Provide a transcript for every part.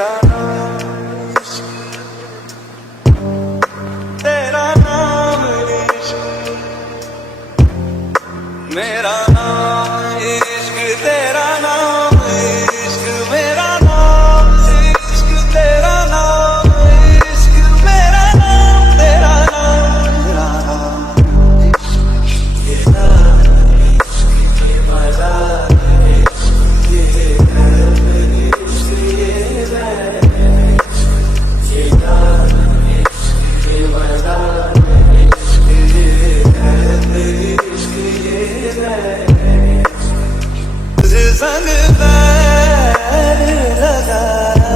मेरा नाम तेरा नाम इश्क, मेरा नाम इश्क तेरा नाम इश्क, मेरा नाम इश्क तेरा नाम इश्क, मेरा नाम तेरा नाम मेरा नाम इश्क, ये नाम इश्क, ये मजा इश्क, ये दर्द इश्क, ये दर्द इश्क, ये नाम इश्क, ये मजा इश्क, ये दर्द इश्क, ये दर्द तुझे संग पैर लगाया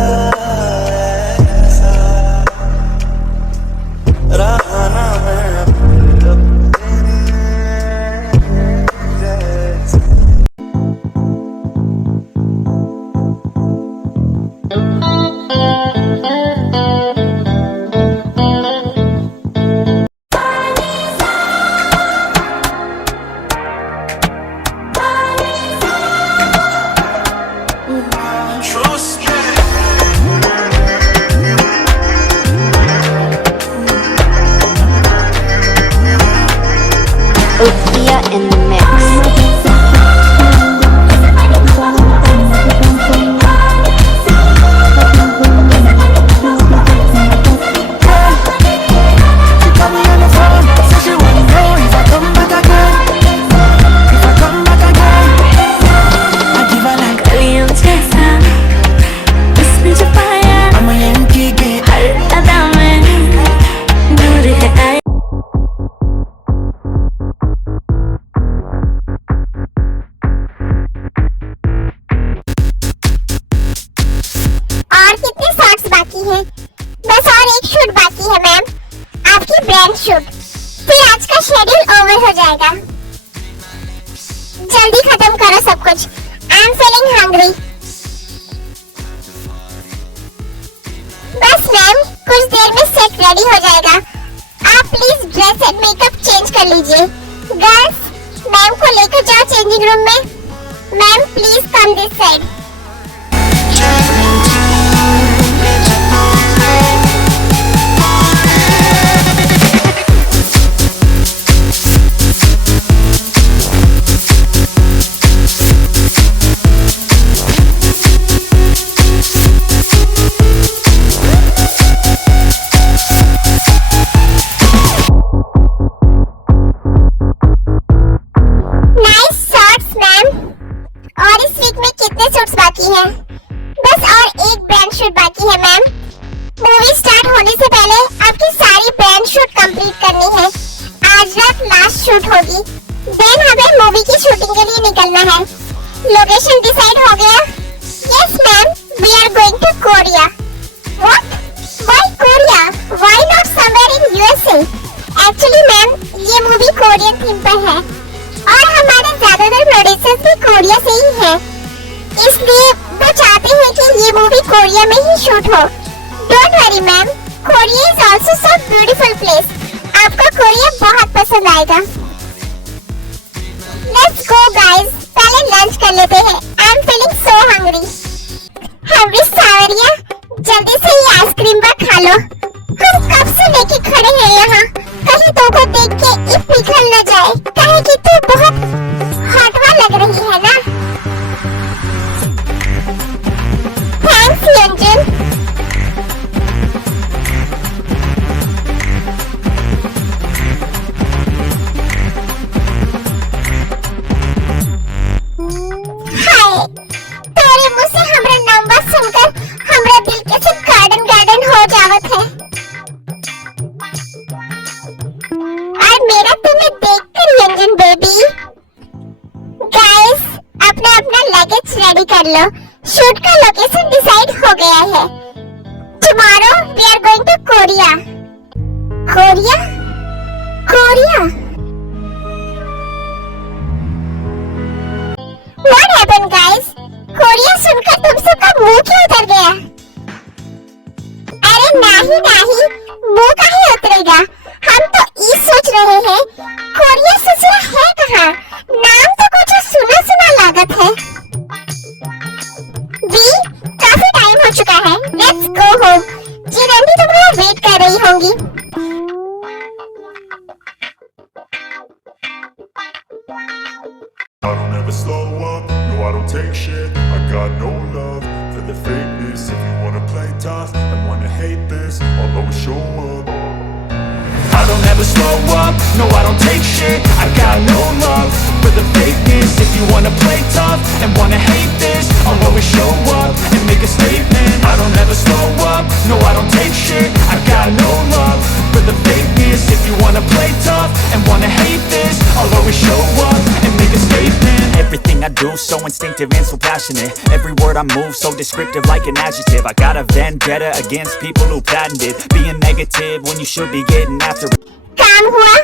ऐसा रहा ना मैं अपने जैसा। Trust me. Ophia in the mix. और कितने शॉट्स बाकी हैं? बस और एक शूट बाकी है मैम, आपकी ब्रांड शूट, फिर आज का शेड्यूल ओवर हो जाएगा। जल्दी खत्म करो सब कुछ, आई एम फीलिंग हंग्री। बस मैम कुछ देर में सेट रेडी हो जाएगा, आप please dress and makeup change कर लीजिए। गर्ल्स मैम को लेकर जाओ चेंजिंग रूम में। Ma'am please come this side. बाकी है, बस और एक ब्रांड शूट बाकी है मैम। मूवी स्टार्ट होने से पहले आपकी सारी ब्रांड शूट कंप्लीट करनी है। आज रात लास्ट शूट होगी, देन हमें मूवी की शूटिंग के लिए निकलना है। लोकेशन डिसाइड हो गया? Yes ma'am, we are going to Korea. What? Why Korea? Why not somewhere in USA? Actually ma'am ये मूवी कोरियन थीम पर है और हमारे ज्यादातर प्रोड्यूसर्स भी कोरिया से ही हैं, इसलिए वो चाहते हैं कि ये मूवी कोरिया में ही शूट हो। Don't worry ma'am, Korea is also so beautiful place, आपको कोरिया बहुत पसंद आएगा। लेट्स गो गाइस, पहले लंच कर लेते हैं, I am feeling so hungry. Hungry सावरिया, जल्दी से ये आइसक्रीम बार खा लो। हम कब से लेके खड़े हैं यहाँ, कहीं तो को देख के इफ पिघल न जाए, कहीं कि तू बहुत हॉटवा लग रही है ना। थैंक्स यंजन। हाय, तोरे मुंह से हमरा नाम बात सुनकर हमरा दिल के सब गार्डन गार्डन हो जावत है, और मेरा तुम्हें देखकर यंजन बेबी। गाइस अपना अपना लगेज रेडी कर लो, शूट का लोकेशन डिसाइड हो गया है। Tomorrow we are going to Korea. Korea? Korea? What happened guys? Korea सुनकर तुम सबका मुंह क्यों उतर गया? अरे नहीं नहीं, मुंह काहे उतरेगा, हम तो ये सोच रहे हैं कोरिया ससुरा है कहाँ, नाम तो कुछ सुना सुना लागत है। भी काफी टाइम हो चुका है, जाऊंगी। I don't ever slow up, no I don't take shit. I got no love for the fakeness. If you wanna play tough and wanna hate this, I'll always show up. I don't ever slow up, no I don't take shit. I got no love for the fakeness. If you wanna play tough and wanna hate this, I'll always show up and make a statement. I don't ever slow up, no I don't take shit. I got no love for the fakeness. If you wanna play tough and wanna hate this, I'll always show up and make a statement. Everything I do so instinctive and so passionate. Every word I move so descriptive like an adjective. I got a vendetta against people who patented being negative when you should be getting after it. काम हुआ?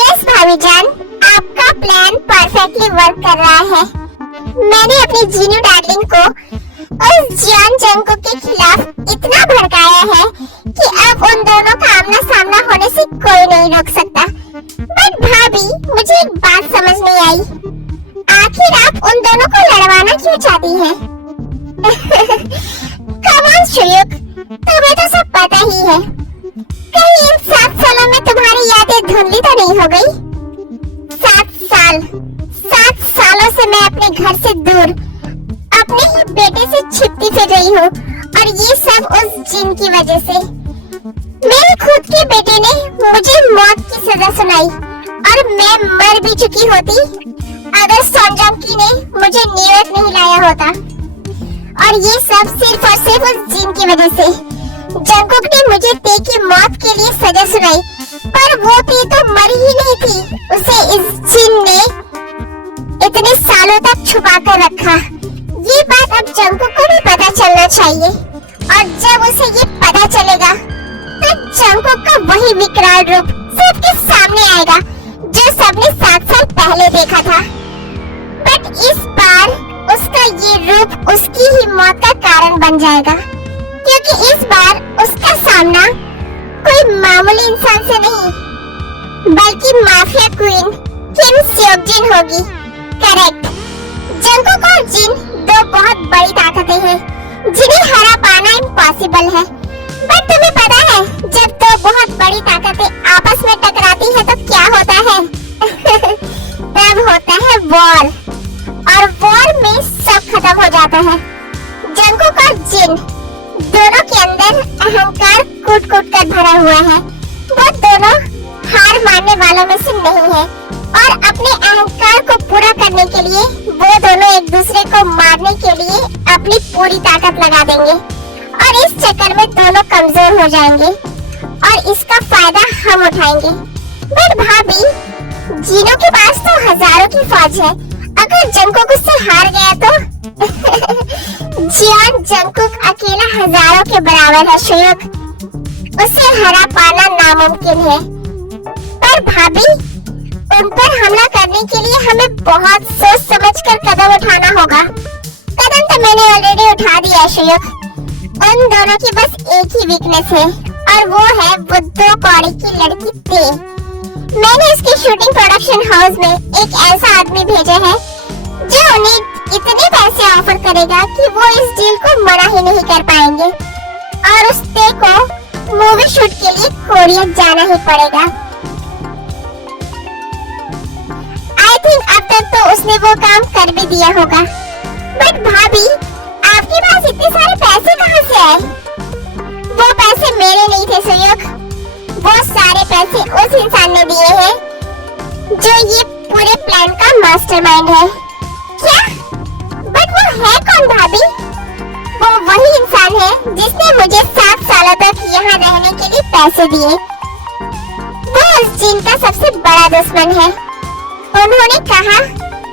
Yes भाभी जान, आपका plan perfectly work कर रहा है। मैंने अपनी जीनू डार्लिंग को उस जियान जंगकुक के खिलाफ इतना भड़काया है कि अब उन दोनों का आमना सामना होने से कोई नहीं रोक सकता। बट भाभी, मुझे एक बात समझ नहीं आई, आखिर आप उन दोनों को लड़वाना क्यों चाहती हैं? कम ऑन श्रेयक, तुम्हें तो सब पता ही है। कहीं इन 7 सालों में तुम्हारी यादें धुंधली तो नहीं हो गई? 7 सालों से मैं अपने घर से दूर अपने ही बेटे से छिपती फिर रही हूँ, और ये सब उस जिन की वजह से। मेरे खुद के बेटे ने मुझे मौत की सजा सुनाई, और मैं मर भी चुकी होती अगर सोनजंग ने मुझे न्यूयॉर्क नहीं लाया होता। और ये सब सिर्फ और सिर्फ उस जिन की वजह से। जंगकुक ने मुझे ते की मौत के लिए सजा सुनाई, पर वो ते तो मरी ही नहीं थी। उसे इस जिन ने इतने सालों तक छुपा कर रखा। ये बात अब जंगकुक को भी पता चलना चाहिए, और जब उसे ये पता चलेगा तो जंगकुक का वही विकराल रूप सबके सामने आएगा जो सबने 7 साल पहले देखा था। बट इस बार उसका ये रूप उसकी ही मौत का कारण बन जाएगा, क्योंकि इस बार उसका सामना कोई मामूली इंसान से नहीं, बल्कि माफिया क्वीन किम सेओकजिन होगी। करेक्ट, जंगकुक और जिन दो बहुत बड़ी ताकतें हैं जिन्हें हरा पाना इम्पॉसिबल है। बट तुम्हें पता है, जब दो बहुत बड़ी ताकतें आपस में टकराती हैं तो क्या होता है? तब होता है वॉर, और वॉर में सब खत्म हो जाता है। जंगकुक और जिन दोनों के अंदर अहंकार कूट कूट कर भरा हुआ है। वो दोनों हार मानने वालों में से नहीं है, और अपने अहंकार को पूरा करने के लिए वो दोनों एक दूसरे को मारने के लिए अपनी पूरी ताकत लगा देंगे, और इस चक्कर में दोनों कमजोर हो जाएंगे, और इसका फायदा हम उठाएंगे। बट भाभी, जिनों के पास तो हजारों की फौज है, अगर जंगकुक उससे हार गया तो जियान जंगकुक अकेला हजारों के बराबर है श्रेयक, उसे हरा पाना नामुमकिन है। पर भाभी, उन पर हमला करने के लिए हमें बहुत सोच समझकर कदम उठाना होगा। कदम तो मैंने ऑलरेडी उठा दिया है श्रेयक। उन दोनों की बस एक ही वीकनेस है, और वो है बुद्धो कौड़ी की लड़की ते। मैंने इसके शूटिंग प्रोडक्शन हाउस में एक ऐसा आदमी भेजा है जो उन्हें इतने पैसे ऑफर करेगा कि वो इस डील को मना ही नहीं कर पाएंगे, और उस ते को मूवी शूट के लिए कोरिया जाना ही पड़ेगा। आई थिंक अब तक तो उसने वो काम कर भी दिया होगा। बट भाभी, आपके पास इतने सारे पैसे कहाँ से आए? वो पैसे मेरे नहीं थे सुयोग, वो सारे पैसे उस इंसान ने दिए हैं जो ये पूरे प्लान का मास्टरमाइंड है। क्या? बट वो है कौन भाभी? वो वही इंसान है जिसने मुझे 7 सालों तक यहाँ रहने के लिए पैसे दिए। वो उस जिन का सबसे बड़ा दुश्मन है। उन्होंने कहा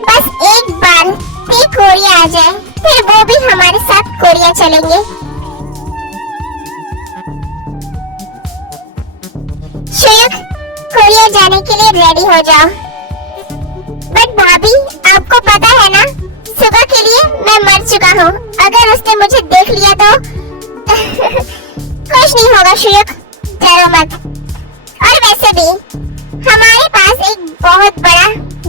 बस एक बार ते कोरिया आ जाए, फिर वो भी हमारे साथ कोरिया चलेंगे। श्रेयक, कोरिया जाने के लिए रेडी हो जाओ। बट भाभी, आपको पता है ना, सुबह के लिए मैं मर चुका हूँ। अगर उसने मुझे देख लिया तो कुछ नहीं होगा श्रेयक, डरो मत। और वैसे भी हमारे पास एक बहुत बड़ा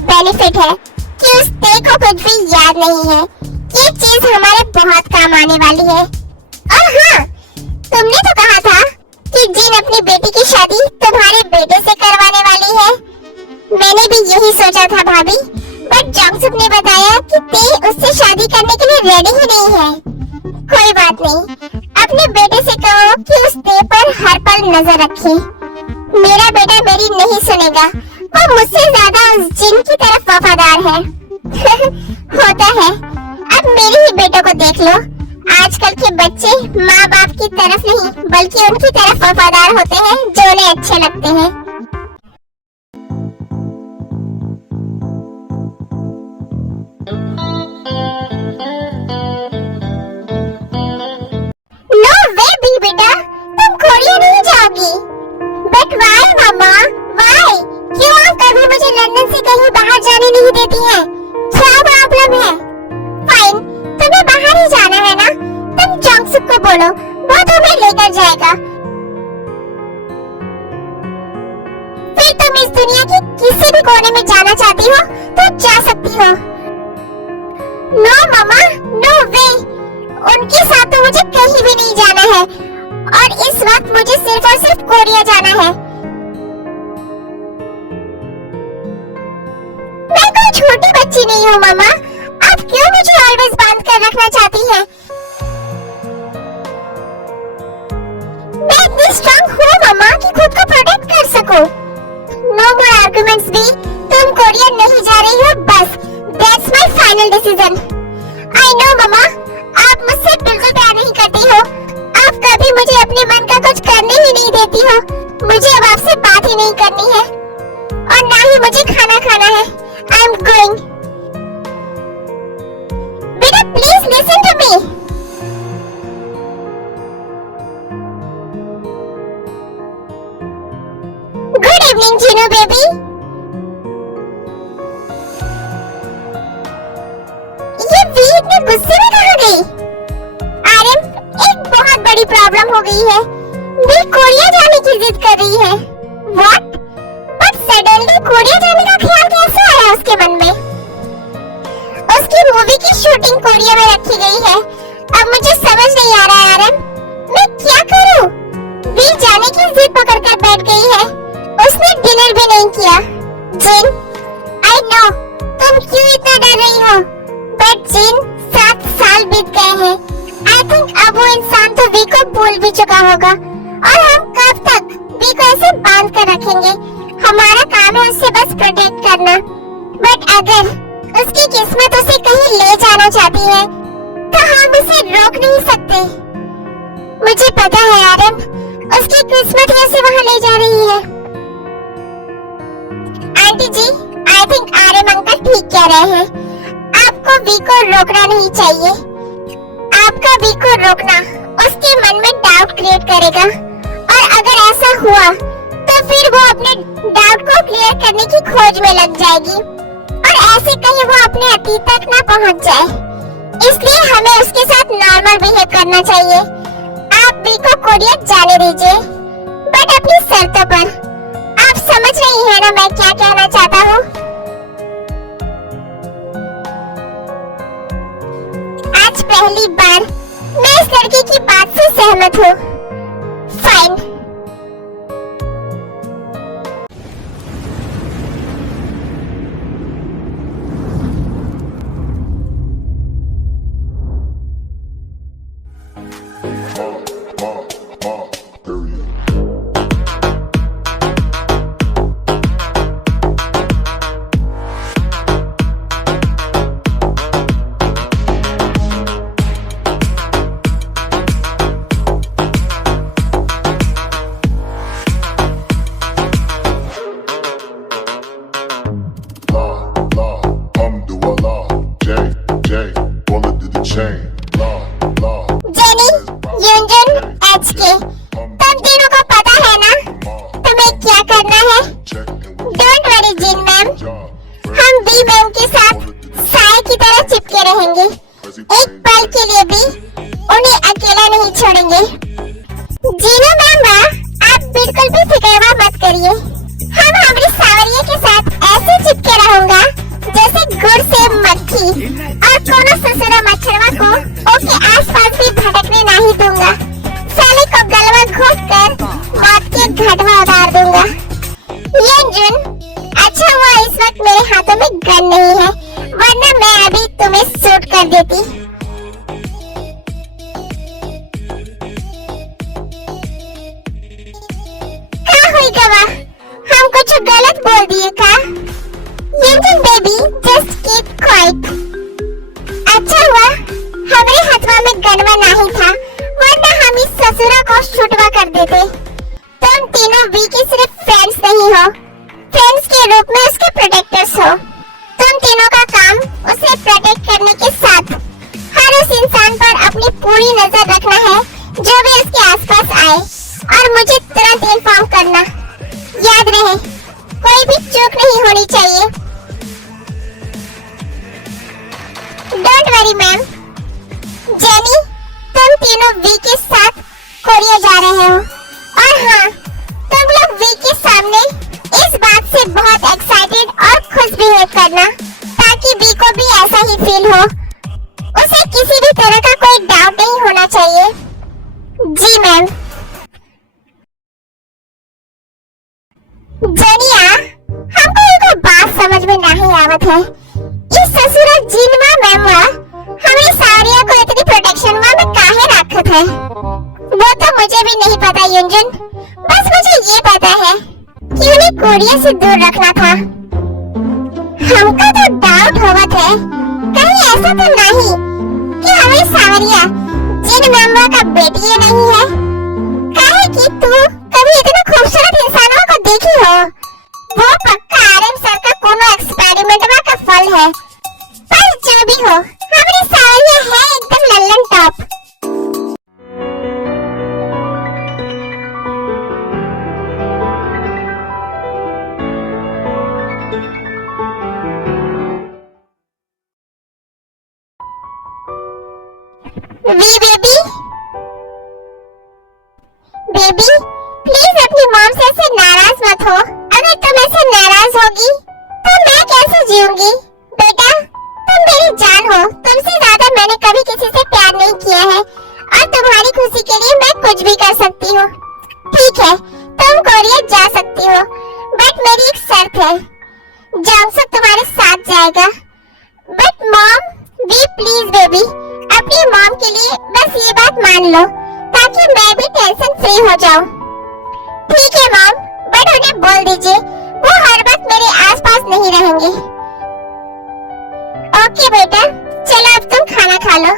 बेनिफिट है कि उस ते को कुछ भी याद नहीं है। ये चीज हमारे बहुत काम आने वाली है। और हाँ, तुमने तो कहा था कि कि जीन अपनी बेटी की शादी तुम्हारे बेटे से करवाने वाली है। मैंने भी यही सोचा था भाभी, बट जंगसुक ने बताया कि ते उससे शादी करने के लिए रेडी ही नहीं है। कोई बात नहीं, अपने बेटे से कहो कि उस ते पर हर पल नजर रखे। मेरा बेटा मेरी नहीं सुनेगा, वो मुझसे ज्यादा उस जिन की तरफ वफादार है। होता है, अब मेरे ही बेटों को देख लो। आजकल के बच्चे माँ बाप की तरफ नहीं बल्कि उनकी तरफ वफादार होते हैं जो उन्हें अच्छे लगते हैं। नो वे भी बेटा, तुम कोरिया नहीं जाओगी। But why mama, why? क्यों आप कभी मुझे लंदन से कहीं बाहर जाने नहीं देती हैं? क्या प्रॉब्लम है? फाइन, तुम्हें बाहर ही जाना है ना? तुम जंगसुक को बोलो, वो तुम्हें लेकर जाएगा। फिर तुम इस दुनिया के किसी भी कोने में जाना चाहती हो तो जा सकती हो। नो मामा, नो वे, उनके साथ तो मुझे कहीं भी नहीं जाना है और इस वक्त मुझे सिर्फ और सिर्फ कोरिया जाना है। मैं कोई छोटी बच्ची नहीं हूँ मामा, आप क्यों मुझे ऑलवेज बांध कर रखना चाहती हैं? मैं इतनी स्ट्रांग हूँ मामा कि खुद को प्रोटेक्ट कर सकूं। नो मोर आर्गुमेंट्स भी, तुम कोरिया नहीं जा रही हो बस, that's my final decision. I know मामा, आप मुझसे बिल्कुल प्यार नहीं करती हो, आप कभी मुझे अपने मन का कुछ करने ही नहीं देती हो। मुझे अब आपसे बात ही नहीं करनी है और ना ही मुझे खाना खाना है। I am going. बेटा please listen to me. Good evening Jeenu baby. ये वी इतने गुस्से में कहाँ गई? आर्यन, एक बहुत बड़ी प्रॉब्लम हो गई है। वी कोरिया जाने की जिद कर रही है। व्हाट? बट सडनली कोरिया जाने का ख्याल कैसे आया उसके मन में? उसकी मूवी की शूटिंग कोरिया में रखी गई है। अब मुझे समझ नहीं आ रहा है आर्यन, मैं क्या करूं? वी जाने की जिद पकड़कर बैठ गई है। उसने डिनर भी नहीं किया। जिन, आई नो तुम क्यों इतना डर रही हो, बट जिन 7 साल बीत गए हैं। आई थिंक अब वो इंसान तो वी को भूल भी चुका होगा और हम कब तक वी को ऐसे बांध कर रखेंगे? हमारा काम है उसे बस प्रोटेक्ट करना। बट अगर उसकी किस्मत उसे कहीं ले जाना चाहती है तो हम उसे रोक नहीं सकते। मुझे पता है आर्यन, उसकी किस्मत ही उसे वहाँ ले जा रही है। Aunty ji, I think Aryan uncle ठीक कह रहे हैं। आपको वी को रोकना नहीं चाहिए। आपका वी को रोकना उसके मन में डाउट क्रिएट करेगा और अगर ऐसा हुआ तो फिर वो अपने डाउट को क्लियर करने की खोज में लग जाएगी और ऐसे कहीं वो अपने अतीत तक ना पहुंच जाए। इसलिए हमें उसके साथ नॉर्मल बिहेव करना चाहिए। आप वी को कोरिया जाने दीजिए, बट अपनी शर्तों पर। आप समझ रही हैं ना मैं क्या कहना चाहता हूँ? आज पहली बार मैं इस लड़के की बात से सहमत हूँ। फाइन। जेनी, युनजुन, एचके, तुम तीनों को पता है ना तुम्हें क्या करना है? डोंट वरी जिन मैम, हम वी मैम के साथ साए की तरह चिपके रहेंगे। एक पल के लिए भी उन्हें अकेला नहीं छोड़ेंगे। जीनू मैम, आप बिल्कुल भी फिक्रवा मत करिए। हम हमारी सावरिया के साथ ऐसे चिपके रहूंगा जैसे गुड़ से मक्खी, और कोनो ससुरा मच्छरवा को ओके आसपास भी भटकने नहीं दूंगा। साले को गलवा घोट कर ऐसा नहीं था, वरना हम इस ससुरा को छुटवा कर देते। तुम तीनों वी के सिर्फ फ्रेंड्स नहीं हो, फ्रेंड्स के रूप में उसके प्रोटेक्टर्स हो। तुम तीनों का काम उसे प्रोटेक्ट करने के साथ हर उस इंसान पर अपनी पूरी नजर रखना है जो भी उसके आसपास आए, और मुझे तुरंत इन्फॉर्म करना। याद रहे, कोई भी चूक नहीं होनी चाहिए। Don't worry ma'am. जेनी, तुम तीनों वी के साथ कोरिया जा रहे हो, और हाँ, तुम लोग वी के सामने इस बात से बहुत एक्साइटेड और खुश बिहेव करना, ताकि वी को भी ऐसा ही फील हो। उसे किसी भी तरह का कोई डाउट नहीं होना चाहिए। जी मैम। जनिया, हमको एगो बात समझ में नहीं आवत है। इस ससुरा जिनवा मैमवा हमें सारिया को इतनी प्रोटेक्शन में काहे रखत है, वो तो मुझे भी नहीं पता युंजन। बस मुझे ये पता है कि उन्हें कोरिया से दूर रखना था। हमका तो डाउट होवत है, कहीं ऐसा तो नहीं कि हमें सारिया जिन मैमवा का बेटी ही नहीं है। काहे कि तू कभी इतना खूबसूरत इंसानों को देखी हो। वो पक्का आरएम सर का कोनो एक्सपेरिमेंट का फल है। पर जो भी हो, हमारी सारिया है एकदम लल्लन टॉप। वी बेबी, बेबी प्लीज अपनी मॉम से ऐसे नाराज मत हो। अगर तुम ऐसे नाराज होगी तो मैं कैसे जीऊंगी? बेटा, तुम मेरी जान हो। तुमसे ज्यादा मैंने कभी किसी से प्यार नहीं किया है, और तुम्हारी खुशी के लिए मैं कुछ भी कर सकती हूँ। ठीक है, तुम कोरिया जा सकती हो, बट मेरी एक शर्त है। जॉन्सन तुम्हारे साथ जाएगा। बट मॉम, वी प्लीज बेबी, अपनी मॉम के लिए बस ये बात मान लो, ताकि मैं भी टेंशन फ्री हो जाऊं। ठीक है मॉम, बट उन्हें बोल दीजिए वो हर वक्त मेरे आसपास नहीं रहेंगे। ओके बेटा, चलो अब तुम खाना खा लो।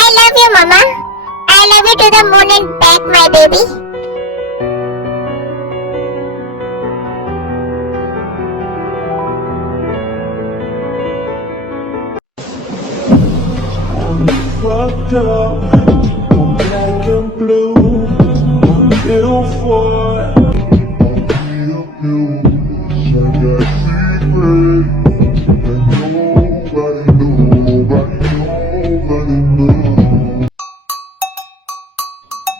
आई लव यू मम्मा। I love you to the moon and back my baby. Fucked up, I'm black and blue, I'm ill for it. I got secrets that nobody knows.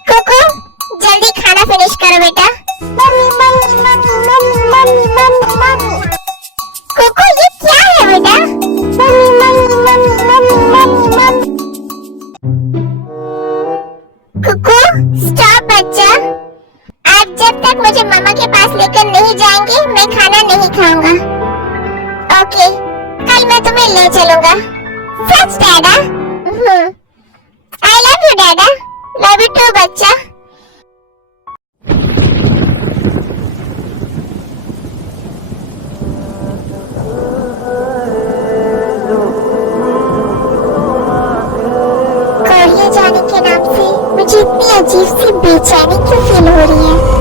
Coco, जल्दी खाना फिनिश करो बेटा। Mummy mummy mummy mummy mummy mummy mummy. Coco, ये क्या है बेटा? Mummy mummy mummy mummy mummy mummy. कुकू, stop बच्चा। आप जब तक मुझे मम्मा के पास लेकर नहीं जाएंगे, मैं खाना नहीं खाऊंगा। ओके, कल मैं तुम्हें ले चलूंगा। सच डैडा? आई लव यू डैडा। लव यू टू बच्चा। कोरिया जाने के नाम से मुझे इतनी अजीब सी बेचैनी क्यों फील हो रही है?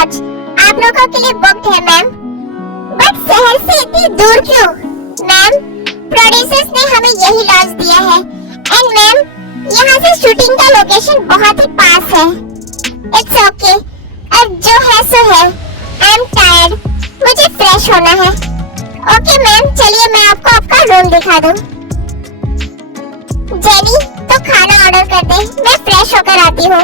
लॉज आप लोगों के लिए बुक्ड है मैम। बट शहर से इतनी दूर क्यों? मैम, प्रोड्यूसर्स ने हमें यही लॉज दिया है एंड मैम यहाँ से शूटिंग का लोकेशन बहुत ही पास है। इट्स ओके, अब जो है सो है। आई एम टायर्ड, मुझे फ्रेश होना है। ओके मैम, चलिए मैं आपको आपका रूम दिखा दूं। जेनी, तो खाना ऑर्डर कर दे, मैं फ्रेश होकर आती हूँ।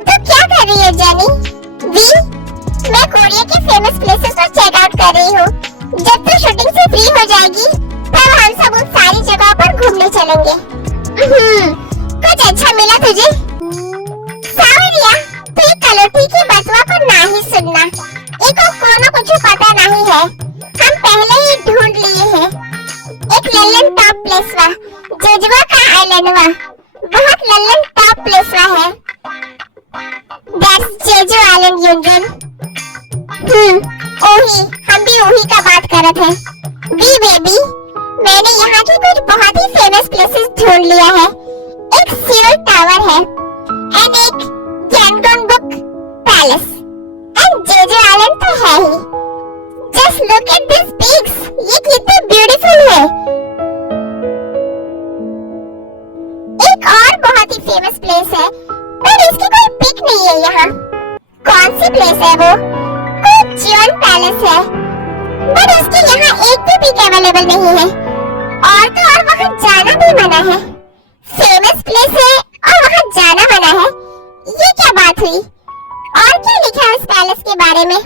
तो क्या कर रही है जेनी? वी, मैं कोरिया के फेमस प्लेसेस पर चेक आउट कर रही हूँ। जब तू शूटिंग से फ्री हो जाएगी तब हम सब उन सारी जगहों पर घूमने चलेंगे। कुछ अच्छा मिला तुझे? सावरिया, तू ये कलोठी की बतवा को नहीं सुनना। एको कोनो कुछ पता नहीं है। हम पहले ही ढूंढ लिए हैं। एक लल्लन टॉप प्लेस वा, जोजवा का आइलैंड वा, बहुत लल्लन टॉप प्लेस वा है। That's Jeju island union. ओही, हम भी ओही का बात करत हैं। वी बेबी, मैंने यहाँ की कुछ बहुत ही फेमस प्लेसेस ढूंढ लिया है। एक सियोल टावर है एंड एक Gyeongbokgung palace and Jeju island तो है ही। Just look at this pics, ये कितने ब्यूटीफुल है। एक और बहुत ही फेमस प्लेस है पर इसकी कोई पिक नहीं है यहाँ। कौन सी प्लेस है वो? कोई जियोन पैलेस है बट उसके यहाँ एक भी पिक अवेलेबल नहीं है। और तो और वहाँ जाना भी मना है। फेमस प्लेस है और वहाँ जाना मना है, ये क्या बात हुई? और क्या लिखा है उस पैलेस के बारे में?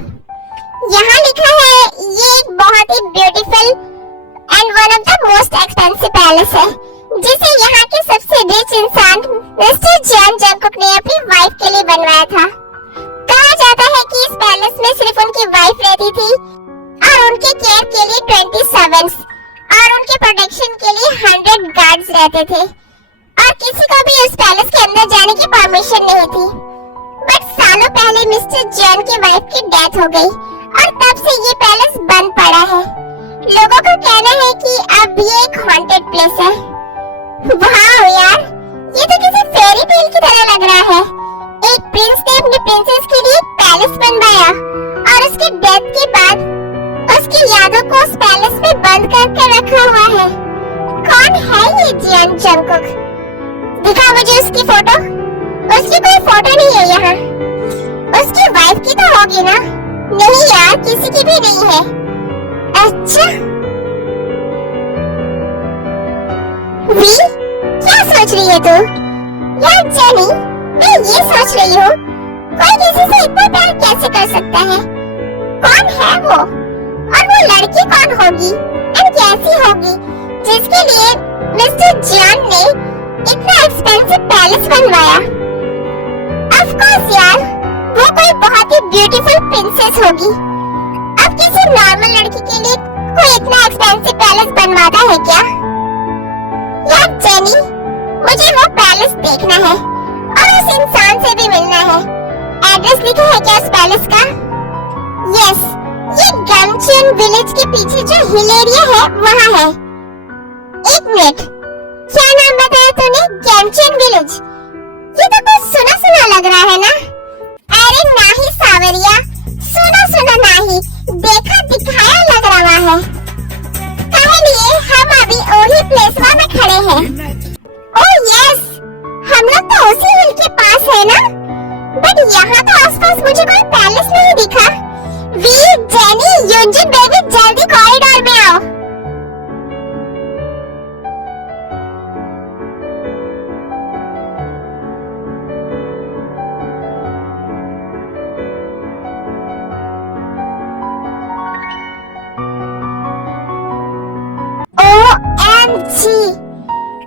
यहाँ लिखा है ये एक बहुत ही beautiful and one of the most expensive palace है जिसे यहाँ के सबसे रिच इंसान मिस्टर जियोन जंगकुक ने अपनी वाइफ के लिए बनवाया था। कहा जाता है कि इस पैलेस में सिर्फ उनकी वाइफ रहती थी और उनके केयर के लिए 20 सर्वेंट्स और उनके प्रोटेक्शन के लिए 100 गार्ड्स रहते थे और किसी को भी उस पैलेस के अंदर जाने की परमिशन नहीं थी। बट सालों पहले मिस्टर जियोन की वाइफ की डेथ हो गई और तब से ये पैलेस बंद पड़ा है। लोगों का कहना है कि अब ये एक हॉन्टेड प्लेस है। वाह यार, ये तो किसी फेरी टेल की तरह लग रहा है। एक प्रिंस ने अपनी प्रिंसेस के लिए एक पैलेस बनवाया और उसकी डेथ के बाद उसकी यादों को उस पैलेस में बंद करके रखा हुआ है। कौन है ये जियोन जंगकुक? दिखा मुझे उसकी फोटो। उसकी कोई फोटो नहीं है यहाँ। उसकी वाइफ की तो होगी ना? नहीं यार, किसी की भी नहीं है। अच्छा, वी, क्या सोच रही है तू? यार जेनी, मैं ये सोच रही हूँ कोई किसी से इतना प्यार कैसे कर सकता है? कौन है वो? और वो लड़की कौन होगी एंड कैसी होगी जिसके लिए मिस्टर जियोन ने इतना एक्सपेंसिव पैलेस बनवाया? ऑफ कोर्स यार, वो कोई बहुत ही ब्यूटीफुल प्रिंसेस होगी। अब किसी नॉर्मल लड़की के लिए कोई इतना एक्सपेंसिव पैलेस बनवाता है क्या? यार जेनी, मुझे वो पैलेस देखना है और उस इंसान से भी मिलना है। एड्रेस लिखा है क्या उस पैलेस का? यस, ये गमचुन विलेज के पीछे जो हिल एरिया है वहाँ है। एक मिनट, क्या नाम बताया तूने? गमचुन विलेज? ये तो कुछ सुना सुना लग रहा है ना? अरे नहीं सावरिया, सुना सुना नहीं, देखा दिखाया लग रहा है। कहे लिए हम अभी ओही प्लेस में खड़े हैं। ओह यस, हम लोग तो उसी हिल के पास है ना? बट यहाँ तो आसपास मुझे कोई पैलेस नहीं दिखा। वी, जेनी, यूजिन बेबी, जल्दी कॉरिडोर में आओ। OMG,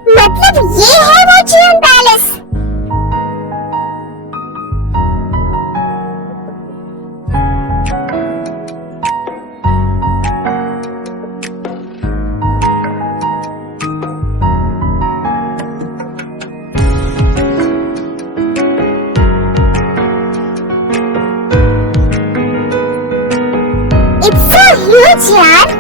मतलब ये है वो Xeon palace? It's so huge यार।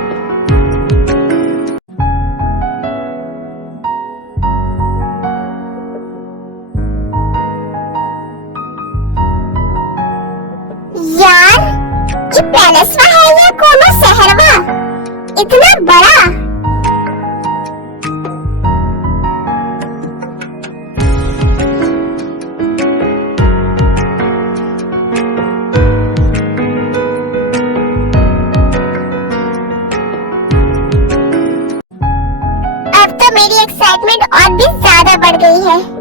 मेरी एक्साइटमेंट और भी ज्यादा बढ़ गई है।